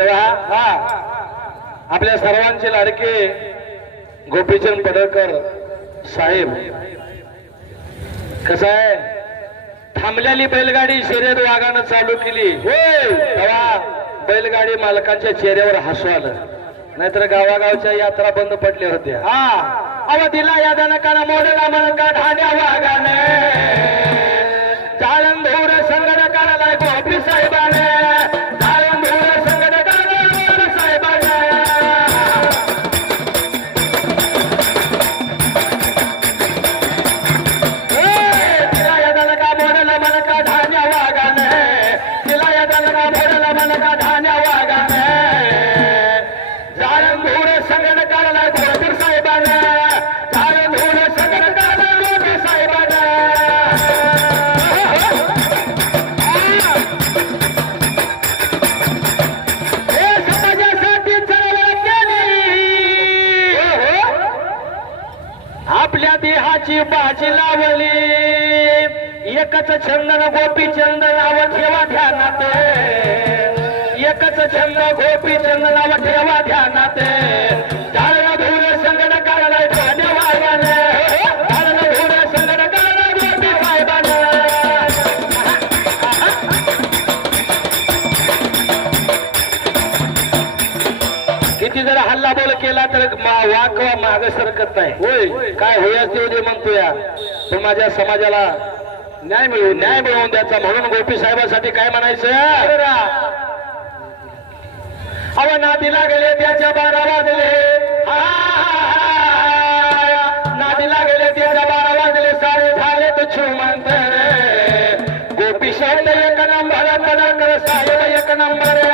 देवा हा. आपल्या सर्वांचे लाडके गोपीचंद पडळकर साहेब. कसं आहे? थांबलेली बैलगाडी शर्यत वाघानं चालू केली. होय. तेव्हा बैलगाडी मालकांच्या चेहऱ्यावर हसू आलं. नाहीतर गावागावच्या यात्रा बंद पडल्या होत्या. हा. अव दिला या दनकाना मोडला मनका ठाण्या वागाने तिला भरला मला धान्या वागाने जाळण धूर संगण काढला गोपीर साहेबाने। जाळण धूर काढला गोपीर साहेबाने। हे समाजासाठी चळवळ केली। आपल्या देहाची बाजी लावली। एकच छंदन गोपी चंद नाव ठेवा ध्यानात. एकच छंद गोपी चंद नाव ठेवा ध्यानात. झाडला धूर वागाने गोपी साहेबाने. किती जर हल्ला बोल केला तर मा- वाक माग सरकत नाही. होय. काय देऊ दे म्हणतो या पण माझ्या समाजाला न्याय मिळवू न्याय मिळवून द्यायचा. म्हणून गोपी साहेबांसाठी काय म्हणायचं? अव नादीला गेले त्याच्या बारा वाजले नादीला गेले त्याच्या बारा वाजले सारे झाले तो छुमंतर गोपी शेत एक नंबर कर साहेब एक नंबर.